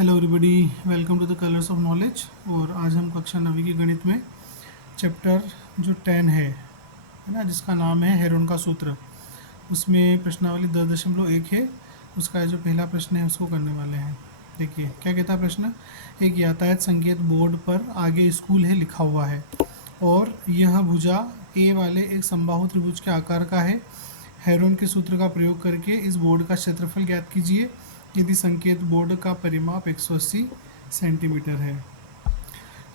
Hello everybody, welcome to the colours of knowledge. और आज हम कक्षा 9वीं की गणित में चैप्टर जो 10 है ना, जिसका नाम है हेरोन का सूत्र, उसमें प्रश्नावली 10.1 है। उसका जो पहला प्रश्न है उसको करने वाले हैं। देखिए क्या कहता है प्रश्न। एक यातायात संकेत बोर्ड पर आगे स्कूल है लिखा हुआ है और यह भुजा ए वाले एक समबाहु त्रिभुज के आकार का है। हेरोन के सूत्र का प्रयोग करके इस बोर्ड का क्षेत्रफल ज्ञात कीजिए यदि संकेत बोर्ड का परिमाप 180 सेंटीमीटर है।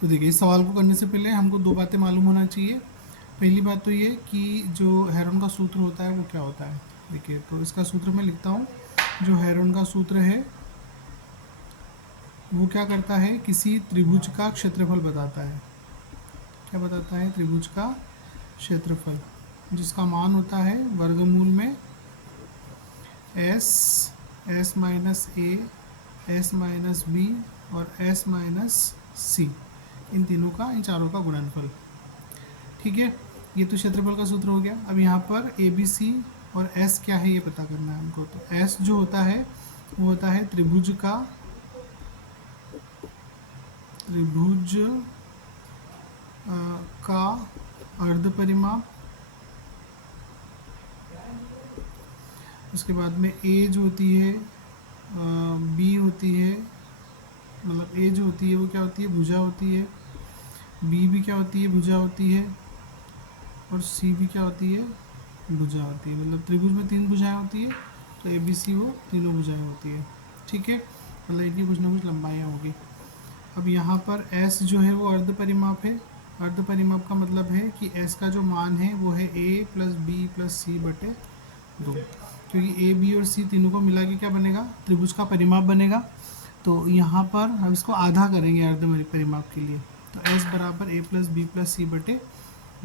तो देखिए, इस सवाल को करने से पहले हमको दो बातें मालूम होना चाहिए। पहली बात तो ये कि जो हेरोन का सूत्र होता है वो क्या होता है। देखिए, तो इसका सूत्र मैं लिखता हूँ। जो हेरोन का सूत्र है वो क्या करता है, किसी त्रिभुज का क्षेत्रफल बताता है। क्या बताता है? त्रिभुज का क्षेत्रफल, जिसका मान होता है वर्गमूल में S minus A, S minus B और एस माइनस सी, इन तीनों का, इन चारों का गुणनफल। ठीक है, ये तो क्षेत्रफल का सूत्र हो गया। अब यहाँ पर ए बी सी और एस क्या है ये पता करना है हमको। तो एस जो होता है वो होता है त्रिभुज का अर्ध परिमाप। उसके बाद में ए जो होती है बी होती है, मतलब ए जो होती है वो क्या होती है, भुजा होती है। बी भी क्या होती है, भुजा होती है। और सी भी क्या होती है, भुजा होती है। मतलब त्रिभुज में 3 भुजाएं होती है, तो ए बी सी वो तीनों भुजाएं होती है। ठीक है, मतलब इनकी कुछ ना कुछ लंबाइयाँ होगी। अब यहाँ पर एस जो है वो अर्ध परिमाप है। अर्ध परिमाप का मतलब है कि एस का जो मान है वो है ए प्लस बी प्लस सी बटे 2, क्योंकि ए बी और सी तीनों को मिला के क्या बनेगा, त्रिभुज का परिमाप बनेगा। तो यहाँ पर हम इसको आधा करेंगे अर्ध परिमाप के लिए, तो एस बराबर ए प्लस बी प्लस सी बटे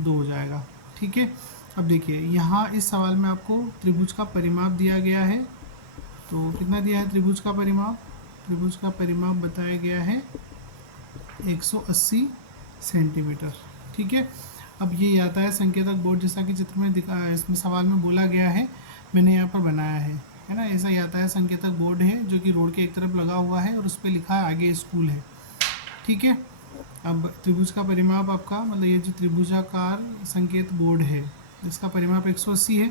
2 हो जाएगा। ठीक है, अब देखिए यहाँ इस सवाल में आपको त्रिभुज का परिमाप दिया गया है। तो कितना दिया है त्रिभुज का परिमाप? त्रिभुज का परिमाप बताया गया है 180 सेंटीमीटर। ठीक है, अब ये यातायात संकेतक बोर्ड जैसा कि चित्र में दिखा, इसमें सवाल में बोला गया है, मैंने यहाँ पर बनाया है ना। ऐसा यातायात संकेतक बोर्ड है जो कि रोड के एक तरफ लगा हुआ है और उस पर लिखा है आगे स्कूल है। ठीक है, अब त्रिभुज का परिमाप आपका, मतलब ये जो त्रिभुजाकार संकेत बोर्ड है इसका परिमाप 180 है।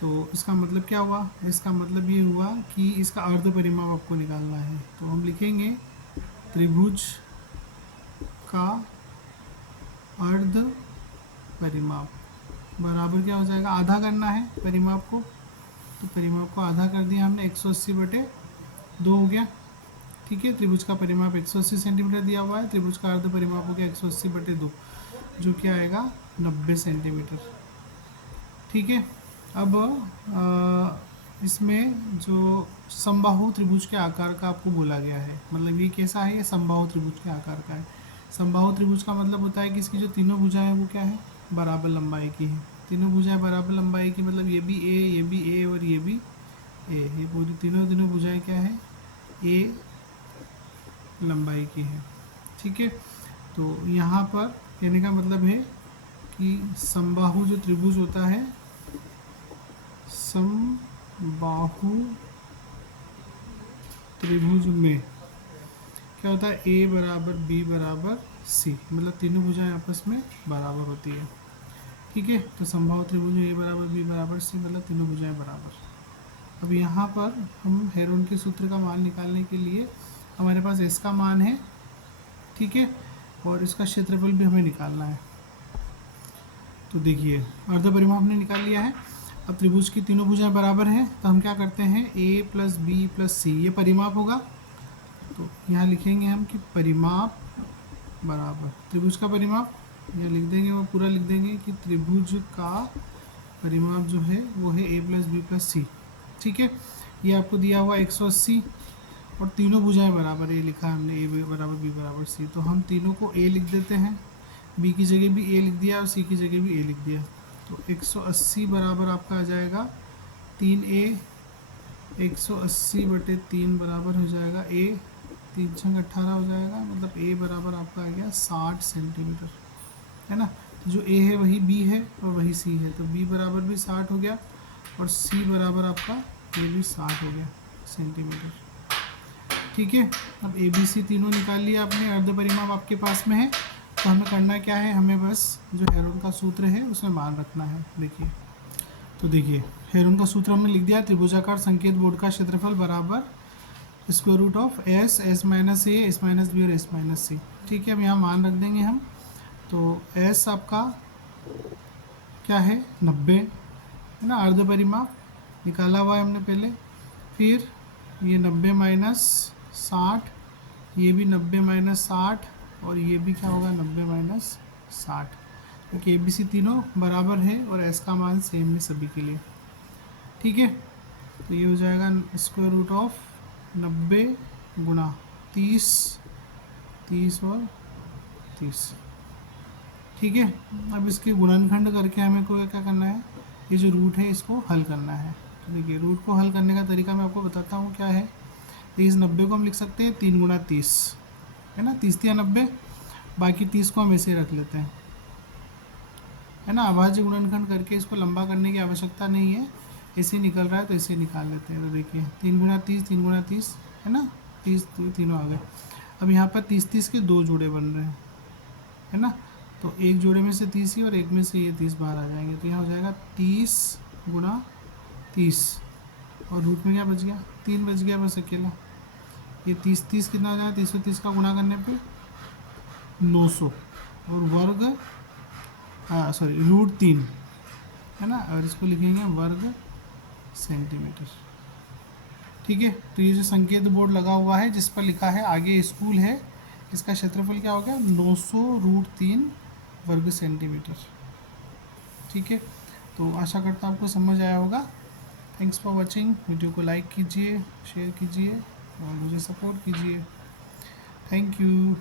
तो इसका मतलब क्या हुआ? इसका मतलब ये हुआ कि इसका अर्ध परिमाप आपको निकालना है। तो हम लिखेंगे त्रिभुज का अर्ध परिमाप बराबर क्या हो जाएगा, आधा करना है परिमाप को। तो परिमाप को आधा कर दिया हमने, 180 बटे 2 हो गया। ठीक है, त्रिभुज का परिमाप 180 सेंटीमीटर दिया हुआ है, त्रिभुज का अर्ध परिमाप हो गया 180 बटे 2, जो कि आएगा 90 सेंटीमीटर। ठीक है, अब इसमें जो समबाहु त्रिभुज के आकार का आपको बोला गया है, मतलब ये कैसा है, ये समबाहु त्रिभुज के आकार का है। समबाहु त्रिभुज का मतलब होता है कि इसकी जो तीनों भुजाएं हैं वो क्या है, बराबर लंबाई की है। तीनों भुजाएं बराबर लंबाई की, मतलब ये भी ए, ये भी ए और ये भी ए, ये पूरी तीनों भुजाएं क्या है, ए लंबाई की है। ठीक है, तो यहाँ पर कहने का मतलब है कि समबाहु जो त्रिभुज होता है, समबाहु त्रिभुज में क्या होता है, ए बराबर बी बराबर सी, मतलब तीनों भुजाएं आपस में बराबर होती है। ठीक है, तो समबाहु त्रिभुज में ए बराबर बी बराबर सी, मतलब तीनों भुजाएं बराबर। अब यहाँ पर हम हेरोन के सूत्र का मान निकालने के लिए हमारे पास एस का मान है। ठीक है, और इसका क्षेत्रफल भी हमें निकालना है। तो देखिए, अर्ध परिमाप हमने निकाल लिया है। अब त्रिभुज की तीनों भुजाएं बराबर हैं, तो हम क्या करते हैं, ए प्लस बी प्लस सी, ये परिमाप होगा। तो यहाँ लिखेंगे हम कि परिमाप बराबर त्रिभुज का परिमाप, यहाँ लिख देंगे, वो पूरा लिख देंगे कि त्रिभुज का परिमाप जो है वो है ए प्लस बी प्लस सी। ठीक है, ये आपको दिया हुआ 180 और तीनों भुजाएं बराबर, ये लिखा है हमने, ए बराबर बी बराबर सी। तो हम तीनों को ए लिख देते हैं, बी की जगह भी ए लिख दिया और सी की जगह भी ए लिख दिया। तो 180 बराबर आपका आ जाएगा 3a, 180 बटे 3 बराबर हो जाएगा ए, 3 छंग 18 हो जाएगा, मतलब ए बराबर आपका आ गया 60 सेंटीमीटर, है ना। तो जो ए है वही बी है और वही सी है, तो बी बराबर भी 60 हो गया और सी बराबर आपका ये भी 60 हो गया सेंटीमीटर। ठीक है, अब ए बी सी तीनों निकाल लिया आपने, अर्ध परिमाप आपके पास में है। तो हमें करना क्या है, हमें बस जो हेरोन का सूत्र है उसमें मान रखना है। देखिए, तो देखिए हेरोन का सूत्र हमने लिख दिया, त्रिभुजाकार संकेत बोर्ड का क्षेत्रफल बराबर square root of S minus A, S minus B और एस माइनस सी। ठीक है, अब यहाँ मान रख देंगे हम। तो एस आपका क्या है, 90 है ना, अर्ध परिमाप निकाला हुआ है हमने पहले। फिर ये 90 माइनस 60, ये भी 90 माइनस 60, और ये भी क्या होगा, 90 माइनस 60, क्योंकि ए बी सी तीनों बराबर है और एस का मान सेम है सभी के लिए। ठीक है, तो ये हो जाएगा स्क्वायर रूट ऑफ 90 गुणा 30, 30 और 30। ठीक है, अब इसके गुणनखंड करके हमें को क्या करना है, ये जो रूट है इसको हल करना है। तो देखिए, रूट को हल करने का तरीका मैं आपको बताता हूँ क्या है। तो इस 90 को हम लिख सकते हैं 3 गुणा 30, है ना, 30 या 90, बाकी 30 को हम ऐसे रख लेते हैं, है ना। अभाज्य गुणनखंड करके इसको लंबा करने की आवश्यकता नहीं है, ऐसे निकल रहा है तो ऐसे निकाल लेते हैं। तो देखिए 3 गुणा 30, 3 गुणा 30, है ना, 30 तीनों आ गए। अब यहाँ पर 30 के 2 जोड़े बन रहे हैं, है ना, तो एक जोड़े में से 30 ही और एक में से ये 30 बाहर आ जाएंगे। तो यहाँ हो जाएगा 30 गुणा 30, और रूट में क्या बच गया, 3 बच गया बस अकेला। ये 30 कितना हो जाएगा, 330 का गुणा करने पे 900, और वर्ग रूट 3, है ना, और इसको लिखेंगे वर्ग सेंटीमीटर। ठीक है, तो ये जो संकेत बोर्ड लगा हुआ है जिस पर लिखा है आगे स्कूल है, इसका क्षेत्रफल क्या हो गया, 900√3 वर्ग सेंटीमीटर। ठीक है, तो आशा करता हूँ आपको समझ आया होगा। Thanks for watching. वीडियो को लाइक कीजिए, शेयर कीजिए और मुझे सपोर्ट कीजिए। Thank you.